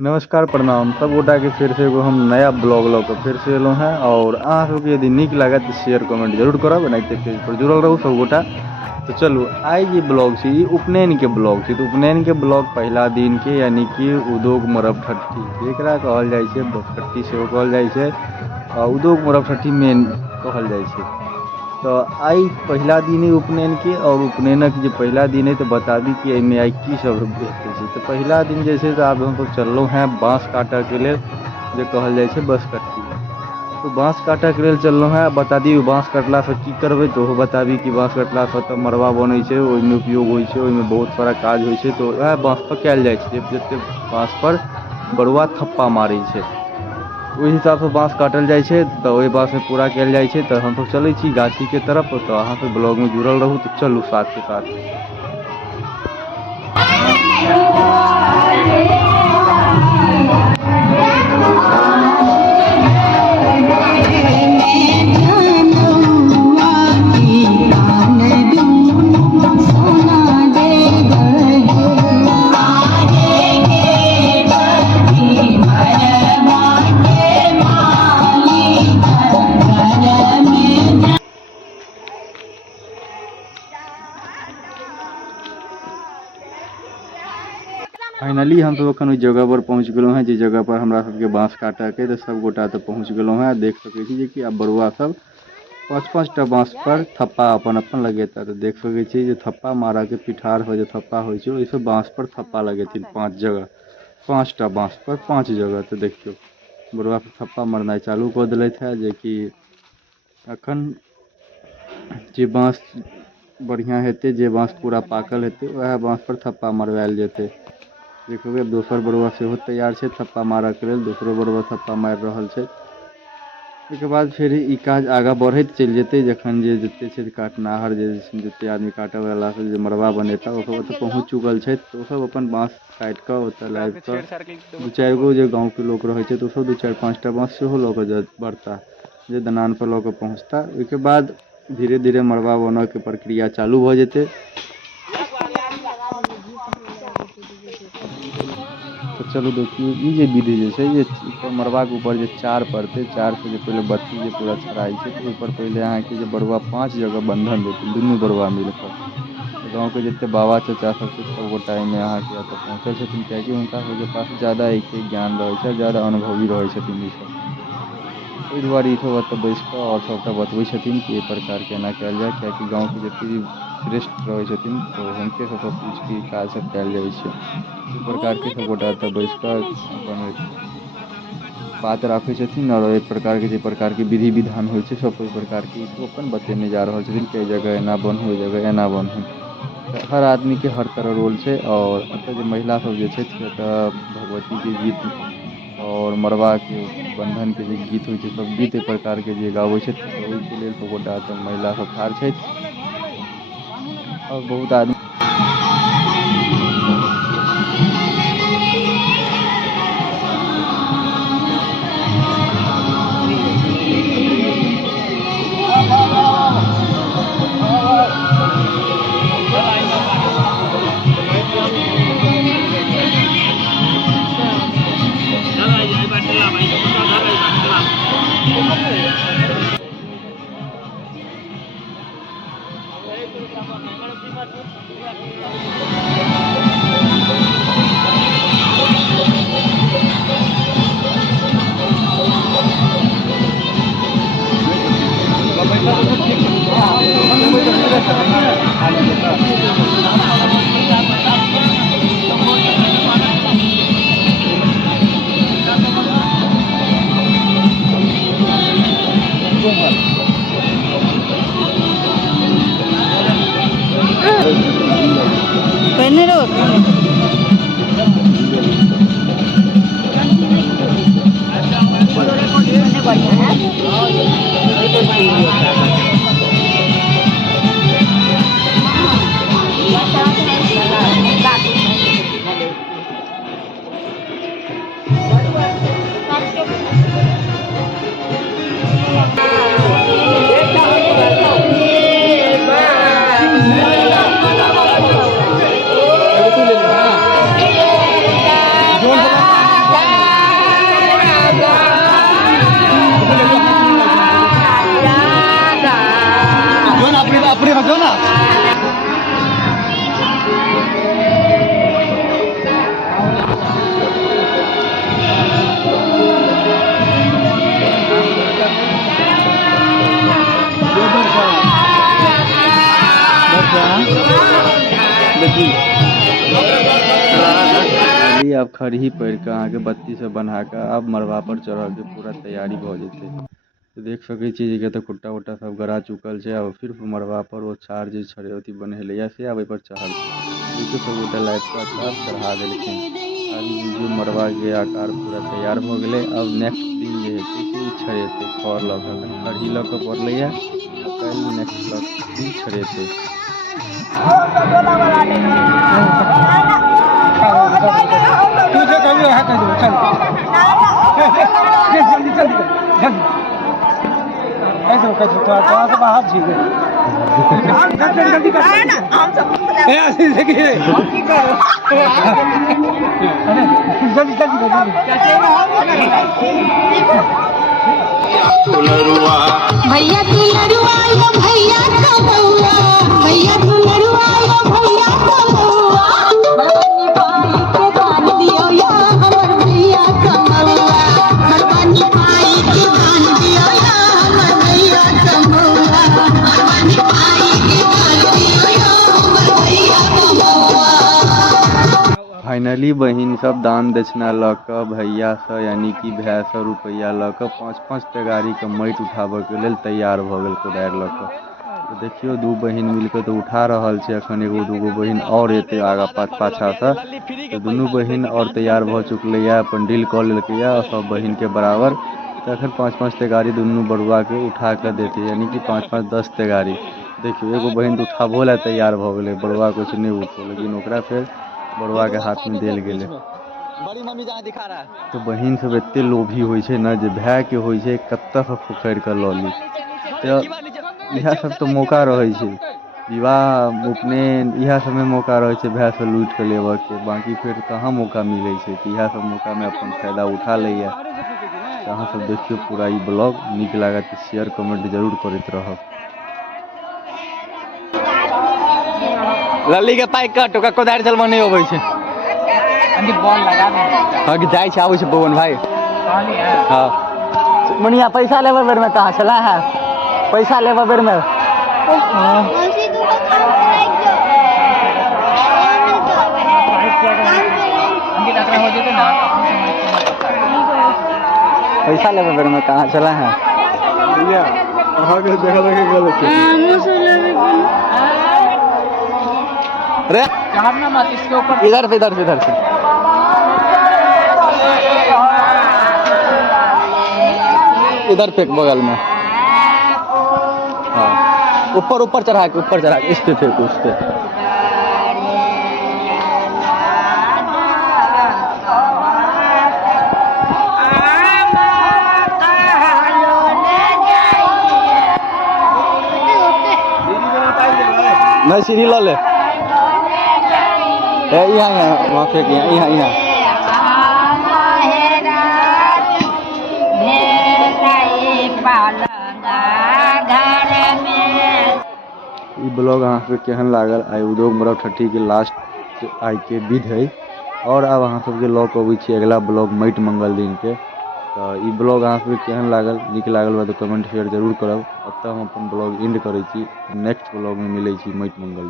नमस्कार प्रणाम सब गोटा के फिर से एगो हम नया ब्लॉग लऽ के फिर से एलहुँ हैं और अहाँ सबके यदि नीक लागत तो शेयर कमेंट जरूर करब, एनाहिते पेज पर जुड़ल रहू सब गोटा। तो चलू आइ जे ब्लॉग छै ई उपनयन के ब्लॉग छै। तो उपनयन के ब्लॉग पहिला दिन के यानी कि उद्योग मरब ठट्ठी जेकरा कहल जाइ छै, बसकट्टी सेहो कहल जाइ छै आ उद्योग मरब ठट्ठी मेन कहल जाइ छै। तो आई पहिला दिन है उपनयन के और उपनयनक जो पहिला दिन है तो बताबी कि एहिमे आई की सब हेतै छै। तो पहिला दिन जे छै से आब हम सब चललहुँ हैं बाँस काटऽ के लेल जे कहल जाइ छै बसकट्टी। तो बाँस काटऽ के लेल चललहुँ हैं, बता दी बाँस कटलासँ की करबै तो ओहो बताबी कि बाँस कटलासँ तऽ मड़बा बनै छै, ओहिमे उपयोग होइ छै, ओहिमे बहुत सारा काज होइ छै। तो वएह बाँस पर कयल जाइ छै, जते बाँस पर बरुआ थप्पा मारै छै ओहि हिसाबसँ बाँस काटल जाइ छै। तऽ ओहि बाँसमे पूरा कयल जाइ छै। तऽ हमसब चलै छी गाछीके तरफ। तऽ अहाँ सब ब्लॉगमे जुड़ल रहू, तऽ चलू साथ के साथ। फाइनली हम सब अखन ओहि जगह पर पहुँच गेलहुँ हैं, जे जगह पर हमरा सबके बाँस काटऽ के। तो सब गोटा तऽ पहुँच गेलहुँ हैं। देख सकै छी जे कि आब बरुआ सब 5-5टा बाँस पर थप्पा अपन अपन लगेता। तो देख सकै छी जे थप्पा मारऽ के पिठार पर जे थप्पा होइ छै ओहिसँ बाँस पर थप्पा लगेथिन 5 जगह, 5टा बाँस पर 5 जगह। तो देखियौ बरुआ पर थप्पा मारनाइ चालू कऽ देलथि है, जे कि अखन जे बाँस बढ़िया हेतै, जे बाँस पूरा पाकल हेतै वएह बाँस पर थप्पा मरवाएल जेतै। देखबै दोसर बरुआ सेहो तैयार छै थप्पा मारऽ के लेल, दोसरो बरुआ थप्पा मारि रहल छै। ओहिके बाद फिर ई काज आगाँ बढ़ैत चलि जेतै, जखन जे जते छै काटनाहर जते आदमी काटऽवला सब जे मड़बा बनेता ओ सब ओतऽ पहुँच चुकल छै। तो सब अपन बाँस काटि कऽ ओतऽ लाबि कऽ 2-4 गो जे गाँवके लोक रहै छै तऽ ओ सब 2-4-5टा बाँस सेहो लऽ कऽ बढ़ता, जे दलान पर लऽ कऽ पहुँचता। ओहिके बाद धीरे धीरे मड़बा बनऽके प्रक्रिया चालू भऽ जेतै। तो चलू देखियौ ई जे विधि जे छै, ये ऊपर मड़बाके ऊपर जे चार पड़तै, चारसँ जे पहिले बत्ती जे पूरा छड़ाइ छै तऽ ओहिपर पहिले अहाँके जे बरुआ 5 जगह बन्धन देथिन दुनू बरुआ मिलकऽ। तऽ गाँवके जते बाबा चाचा सब छै सब गोटा एहिमे अहाँके एतऽ पहुँचल छथिन, कियाकि हुनका सबके पास ज्यादा एहिके ज्ञान रहै छै, ज्यादा अनुभवी रहै छथिन ई सब। ओहि दुआरे ई सब एतऽ बैस कऽ आओर सबटा बतबै छथिन कि एहि प्रकार के एना कयल जाय, कियाकि गाँवके जते भी श्रेष्ठ रहै छथिन तऽ हुनके सबसँ पूछि कऽ ई काज सब कयल जाइ छै। ई प्रकार के सब गोटा एतऽ बैस कऽ अपन बात राखै छथिन, और एक प्रकार के जे प्रकार के विधि विधान होइ छै सब ओहि प्रकार के ई सब अपन बतेने जा रहल छथिन कि एहि जगह एना बन्हू, एहि जगह एना बन्हू। तऽ हर आदमी के हर तरह रोल छै। और एतऽ जे महिला सब जे छथि से एतऽ भगवती के गीत और मड़बा के बन्धन के जे गीत होइ छै सब गीत एहि प्रकार के जे गाबै छथिन, तऽ ओहिके लेल सब गोटा एतऽ महिला सब ठाढ़ छथि और बहुत आदमी चलिए अब खरही पैर के अहाँ के बत्ती से बना के अब मरबा पर चढ़ के पूरा तैयारी भ जेतै। तो देख सकै छी जे तो खुट्टा उट्टा सब गड़ा चुकल छै। अब फिर मरबा पर वो चार जे छड़े अथी बनेले से अब पर चढ़ल देखियो सब गोटा लाइट का अब चढ़ा देलखिन। अभी बुझियो मरबा के आकार पूरा तैयार भ गेलै। अब नेक्स्ट दिन जे हेतै से छड़ेतै खर लऽ के। अखन खरही लऽ के पड़लैया आ काल्हि नेक्स्ट दिन छड़ेतै। भैया तू लड़ुआ यो भैया का बउआ, भैया तू लड़ुआ यो भैया का बउआ, मरबानी पाई के दान दियो या हमर भैया का बउआ, मरबानी पाई के दान दियो या हमर भैया का बउआ, मरबानी पाई के दान दियो या हमर भैया का बउआ। फाइनली बहिन सब दान दक्षिणा लऽ कऽ भैया से यानी कि भाई से रुपैया लऽ कऽ 5-5 टेगारी के माटि उठाबऽ के लेल तैयार भऽ गेल कोदारि लऽ कऽ। तो देखियो दू बहिन मिलकर तो उठा रहल छै। अखन एगो दूगो बहिन और एतै आगा पाछा से। तो दुनू बहिन और तैयार भऽ चुकलैया, अपन डील कऽ लेलकैया सब बहिन के बराबर। तो अखन 5-5 टेगारी दुनू बरुआ के उठा के देतै यानी कि 5-5 10 टेगारी। देखियो एगो बहिन तो उठाबो ला तैयार भऽ गेलै, बरुआ कुछ नहीं उठो, लेकिन ओकरा फिर बरुआ के हाथ में देल गेलै। बड़ी मम्मी जहाँ दिखा रहा है। तो बहिन सब एते लोभी होइ छै ना जे भाय के होइ छै कत्ता से फुकैर के लऽ ली। तो इएह सब तो मौका रहे छै, विवाह उपनयन इएह सब में मौका रहे छै भाय से लूट के लेबऽ के। बाकी फिर कहाँ मौका मिले छै। तो इएह सब मौका में अपन फायदा उठा लैया। तो अहाँ सब देखियो पूरा ई ब्लॉग नीक लागत शेयर कमेंट जरूर करैत रहब। लल्ली के पाई कट ओकरा कोदारि चलबऽ नहीं अबै छै। बॉल लगा दे। हाँ कि जाइ छै आबै छै पवन भाई। हाँ मुनिया पैसा लेबऽ बेर में कहाँ चला है, पैसा लेबऽ बेर में पैसा लेबऽ बेर में कहाँ चला है। अरे इसके ऊपर इधर से इधर फेंक बगल में। हाँ ऊपर चढ़ा के इस पे फेंक उस पे। नहीं सीढ़ी ला ले यहाँ वहाँ फेंक यहाँ। ब्लॉग अहाँ सबके केहन लागल आइ उद्योग मरब ठठी के लास्ट आइ के विध है। और अब अहाँ सबके लऽ के अबै छी अगला ब्लॉग माटि मंगल दिन के। तो ई ब्लॉग अहाँ सबके केहन लागल, नीक लागल बा तो कमेंट शेयर जरूर करब। अब हम अपन ब्लॉग एंड करै छी, नेक्स्ट ब्लॉग में मिलै छी माटि मंगल दिन।